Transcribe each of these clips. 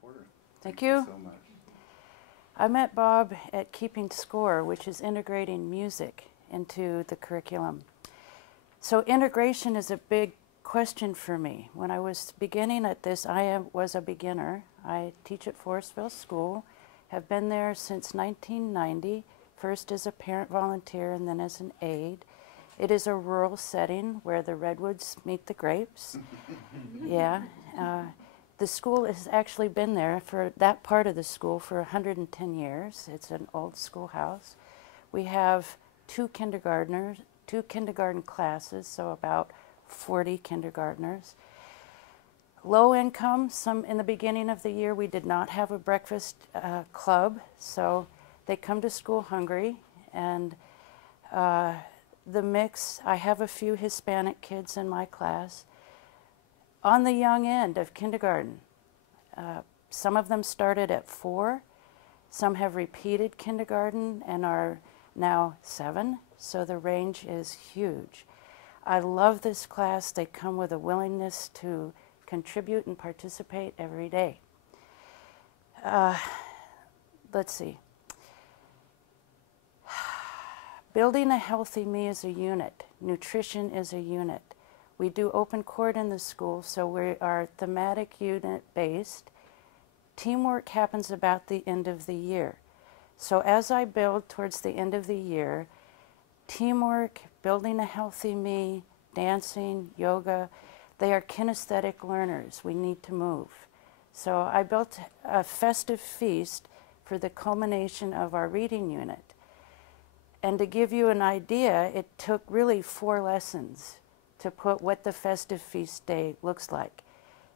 Porter. Thank you. So much. I met Bob at Keeping Score, which is integrating music into the curriculum. So integration is a big question for me. When I was beginning at this, was a beginner. I teach at Forestville School, have been there since 1990, first as a parent volunteer and then as an aide. It is a rural setting where the redwoods meet the grapes. Yeah. The school has actually been there for that part of the school for 110 years. It's an old schoolhouse. We have two kindergarten classes, so about 40 kindergartners. Low income, in the beginning of the year we did not have a breakfast club, so they come to school hungry, and the mix, I have a few Hispanic kids in my class. On the young end of kindergarten, some of them started at 4, some have repeated kindergarten and are now 7, so the range is huge. I love this class. They come with a willingness to contribute and participate every day. Let's see. Building a healthy me is a unit. Nutrition is a unit. We do open court in the school, so we are thematic unit based. Teamwork happens about the end of the year. So as I build towards the end of the year, teamwork, building a healthy me, dancing, yoga, they are kinesthetic learners. We need to move. So I built a festive feast for the culmination of our reading unit. And to give you an idea, it took really 4 lessons to put what the festive feast day looks like.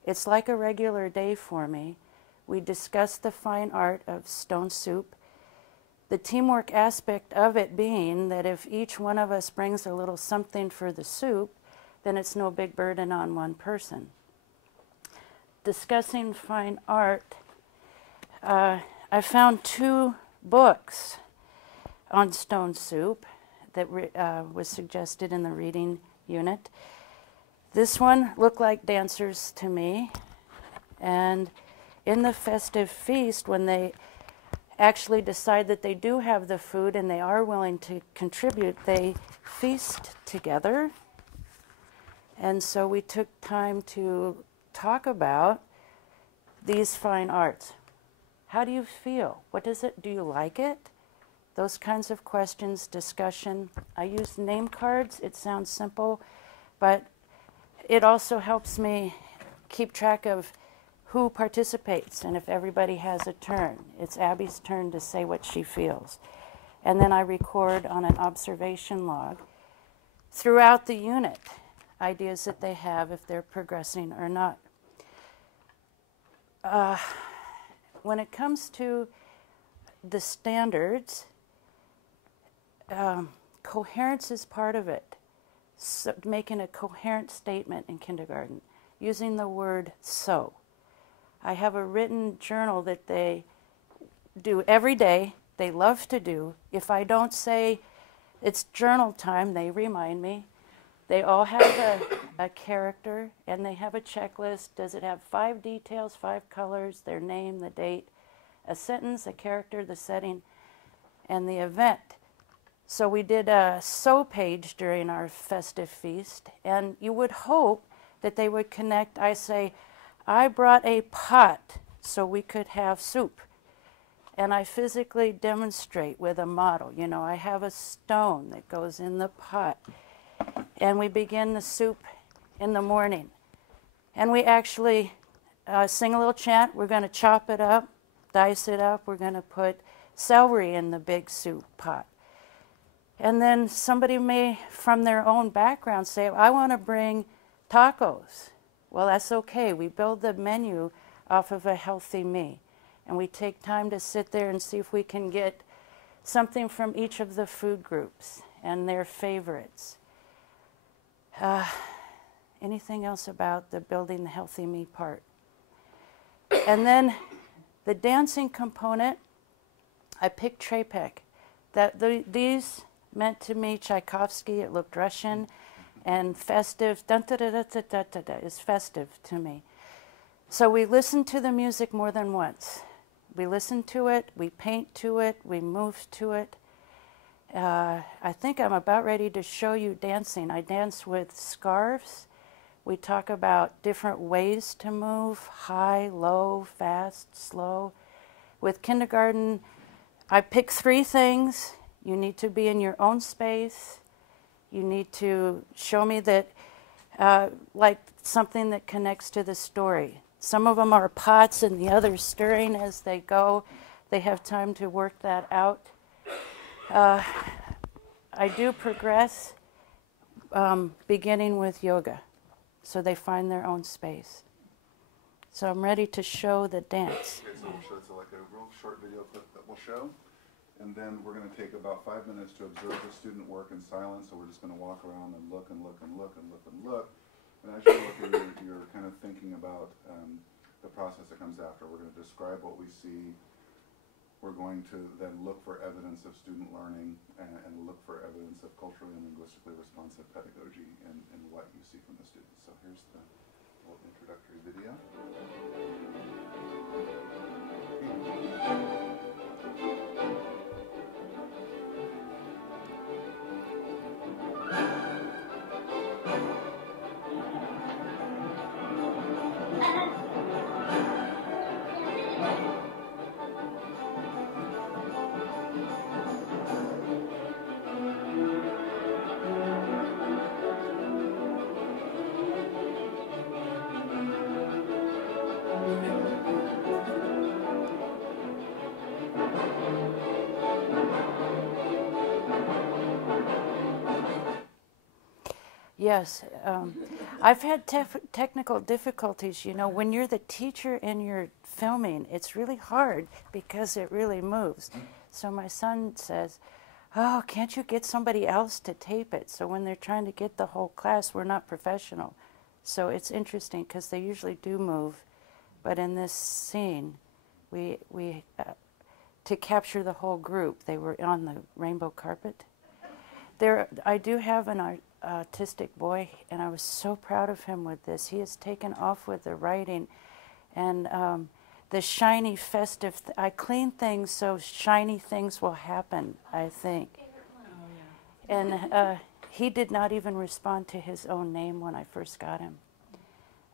It's like a regular day for me. We discussed the fine art of stone soup. The teamwork aspect of it being that if each one of us brings a little something for the soup, then it's no big burden on one person. Discussing fine art, I found 2 books on stone soup that was suggested in the reading unit. This one looked like dancers to me, and in the festive feast, when they actually decide that they do have the food and they are willing to contribute, they feast together. And so we took time to talk about these fine arts. How do you feel? What does it, do you like it? Those kinds of questions, discussion. I use name cards. It sounds simple, but it also helps me keep track of who participates and if everybody has a turn. It's Abby's turn to say what she feels. And then I record on an observation log throughout the unit ideas that they have, if they're progressing or not. When it comes to the standards, coherence is part of it. So making a coherent statement in kindergarten, using the word so. I have a written journal that they do every day, they love to do. If I don't say it's journal time, they remind me. They all have a character, and they have a checklist. Does it have 5 details, 5 colors, their name, the date, a sentence, a character, the setting, and the event? So we did a so page during our festive feast, and you would hope that they would connect. I say, I brought a pot so we could have soup. And I physically demonstrate with a model. You know, I have a stone that goes in the pot. And we begin the soup in the morning. And we actually sing a little chant. We're going to chop it up, dice it up. We're going to put celery in the big soup pot. And then somebody may, from their own background, say, I want to bring tacos. Well, that's okay. We build the menu off of a healthy me. And we take time to sit there and see if we can get something from each of the food groups and their favorites. Anything else about the building the healthy me part? And then the dancing component, I picked Trepek. These meant to me Tchaikovsky. It looked Russian and festive. Dun, da, da, da, da, da, da, da, is festive to me. So we listen to the music more than once. We listen to it, we paint to it, we move to it. I think I'm about ready to show you dancing. I dance with scarves. We talk about different ways to move, high, low, fast, slow. With kindergarten, I pick 3 things. You need to be in your own space. You need to show me that, like something that connects to the story. Some of them are pots and the others stirring as they go. They have time to work that out. I do progress, beginning with yoga, so they find their own space. So I'm ready to show the dance. Okay, so we'll show it's like a real short video clip that we'll show, and then we're going to take about 5 minutes to observe the student work in silence. So we're just going to walk around and look and look and look and look and look. And as you're looking, you're kind of thinking about the process that comes after. We're going to describe what we see. We're going to then look for evidence of student learning and look for evidence of culturally and linguistically responsive pedagogy in what you see from the students. So here's the little introductory video. Yes, I've had technical difficulties. You know, when you're the teacher and you're filming, it's really hard because it really moves. So my son says, "Oh, can't you get somebody else to tape it?" So when they're trying to get the whole class, we're not professional. So it's interesting because they usually do move, but in this scene, we to capture the whole group, they were on the rainbow carpet. I do have an autistic boy, and I was so proud of him with this. He has taken off with the writing, and the shiny festive, I clean things so shiny things will happen, I think. Oh, yeah. And he did not even respond to his own name when I first got him.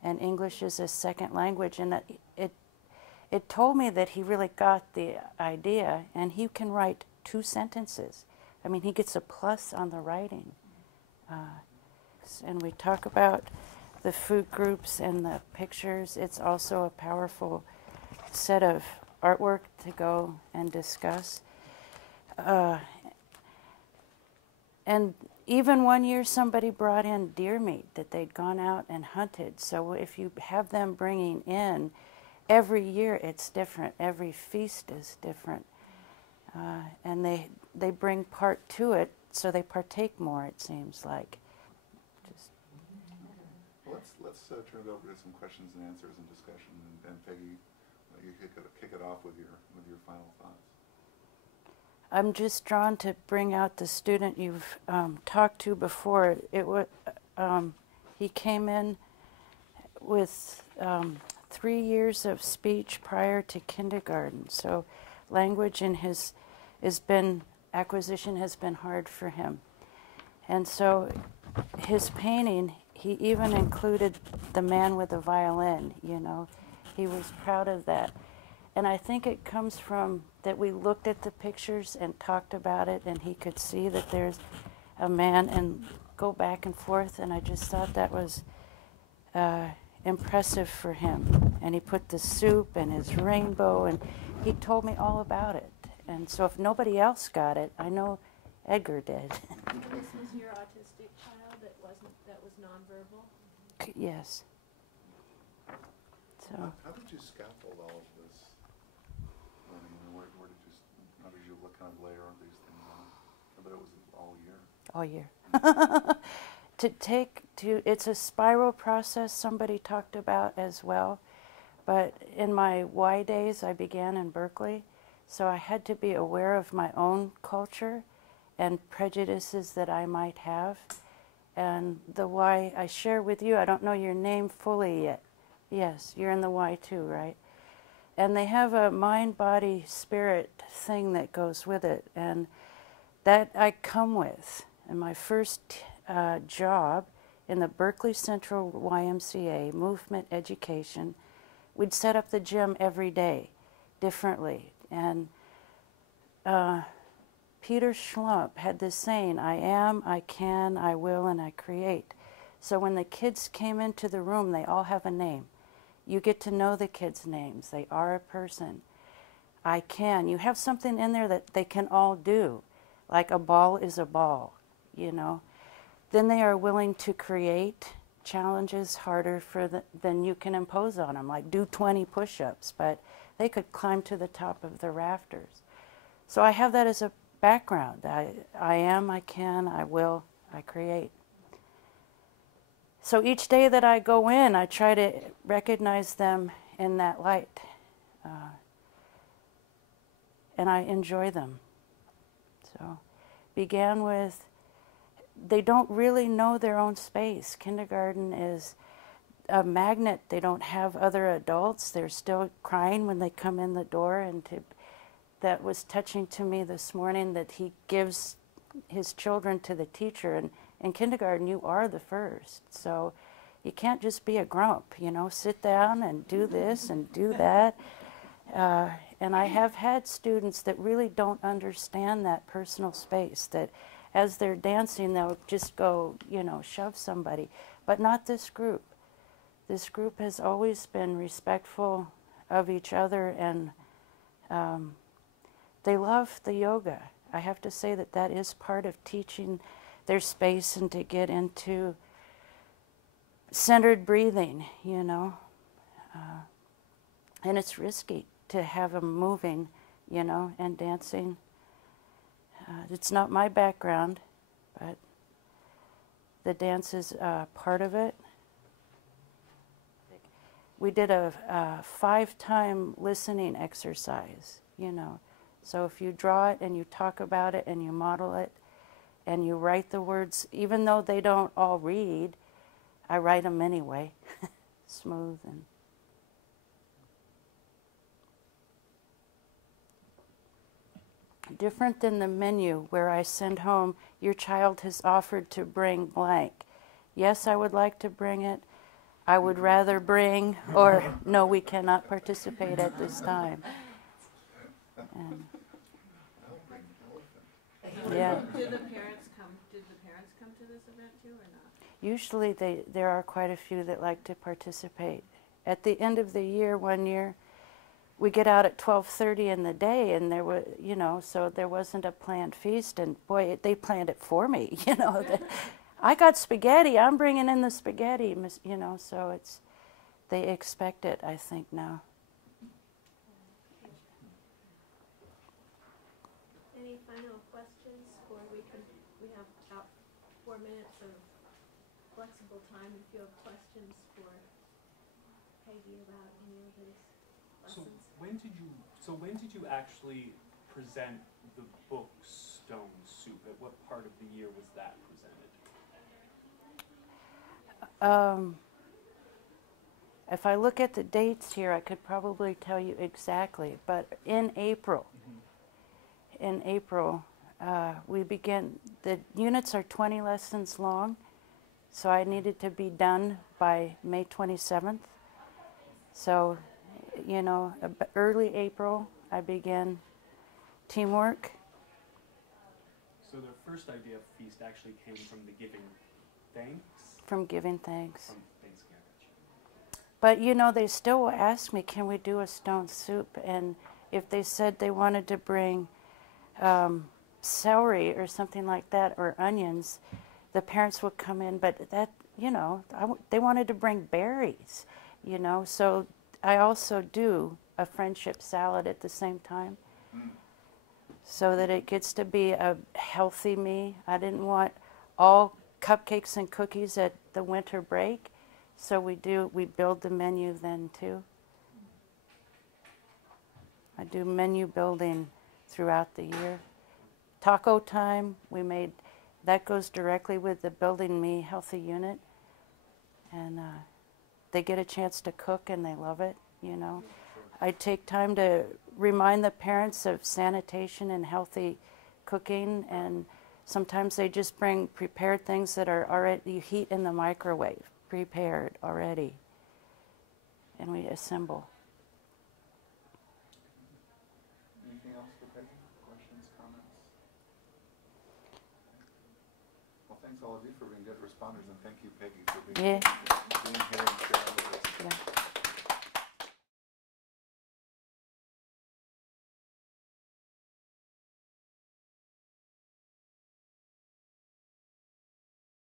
And English is a second language, and it told me that he really got the idea, and he can write 2 sentences. I mean, he gets a plus on the writing. And we talk about the food groups and the pictures. It's also a powerful set of artwork to go and discuss. And even one year somebody brought in deer meat that they'd gone out and hunted. So if you have them bringing in, every year it's different. Every feast is different. And they bring part to it, so they partake more, it seems like. Let's turn it over to some questions and answers and discussion, and Peggy, you kick it off with your final thoughts. I'm just drawn to bring out the student you've talked to before. He came in with 3 years of speech prior to kindergarten, so language in acquisition has been hard for him. And so his painting, he even included the man with the violin, you know. He was proud of that. And I think it comes from that we looked at the pictures and talked about it, and he could see that there's a man and go back and forth, and I just thought that was impressive for him. And he put the soup and his rainbow, and he told me all about it. And so if nobody else got it, I know Edgar did. This was your autistic child that was nonverbal? Yes. So. How did you scaffold all of this learning? How did you kind of layer these things on? But it was all year. All year. It's a spiral process somebody talked about as well. But in my Y days, I began in Berkeley. So I had to be aware of my own culture and prejudices that I might have. And the why I share with you, I don't know your name fully yet, Yes, you're in the Y too, right? And they have a mind, body, spirit thing that goes with it, and that I come with. And my first job in the Berkeley Central YMCA, movement education, we'd set up the gym every day differently. And Peter Schlump had this saying, I am, I can, I will, and I create. So when the kids came into the room, they all have a name. You get to know the kids' names. They are a person. I can. You have something in there that they can all do, like a ball is a ball, you know. Then they are willing to create challenges harder than you can impose on them, like do 20 push-ups, but they could climb to the top of the rafters. So I have that as a background. I am, I can, I will, I create. So each day that I go in, I try to recognize them in that light. And I enjoy them. So began with, they don't really know their own space. Kindergarten is a magnet. They don't have other adults. They're still crying when they come in the door. And that was touching to me this morning, that he gives his children to the teacher. And in kindergarten, you are the first. So you can't just be a grump, you know, sit down and do this and do that. And I have had students that really don't understand that personal space, that as they're dancing, they'll just go, you know, shove somebody. But not this group. This group has always been respectful of each other, and they love the yoga. I have to say that that is part of teaching their space and to get into centered breathing, you know. And it's risky to have them moving, you know, and dancing. It's not my background, but the dance is part of it. We did a 5-time listening exercise, you know. So if you draw it and you talk about it and you model it and you write the words, even though they don't all read, I write them anyway, smooth and... Different than the menu where I send home, your child has offered to bring blank. Yes, I would like to bring it. I would rather bring, or no, we cannot participate at this time. And, yeah. Did the parents come to this event too, or not? Usually there are quite a few that like to participate. At the end of the year, one year, we get out at 12:30 in the day, and there was, you know, so there wasn't a planned feast, and boy, they planned it for me, you know. I got spaghetti, I'm bringing in the spaghetti, you know, so they expect it, I think, now. Any final questions, or we have about 4 minutes of flexible time if you have questions for Peggy about any of these lessons. So when did you actually present the book Stone Soup? At what part of the year was that presented? If I look at the dates here, I could probably tell you exactly, but in April, we begin, the units are 20 lessons long, so I needed to be done by May 27th. So, you know, early April, I began teamwork. So the first idea of feast actually came from the giving thanks? From giving thanks. From Thanksgiving. But, you know, they still will ask me, can we do a stone soup? And if they said they wanted to bring celery or something like that, or onions, the parents would come in. But that, you know, they wanted to bring berries, you know. So I also do a friendship salad at the same time, so that it gets to be a healthy me. I didn't want all cupcakes and cookies at the winter break, so we build the menu then too. I do menu building throughout the year. Taco time, that goes directly with the Building Me Healthy unit. And they get a chance to cook and they love it, you know. I take time to remind the parents of sanitation and healthy cooking, and sometimes they just bring prepared things that are already, you heat in the microwave, prepared already, and we assemble. Anything else for Peggy? Questions, comments? Well, thanks all of you for being good responders, and thank you, Peggy, for being Yeah.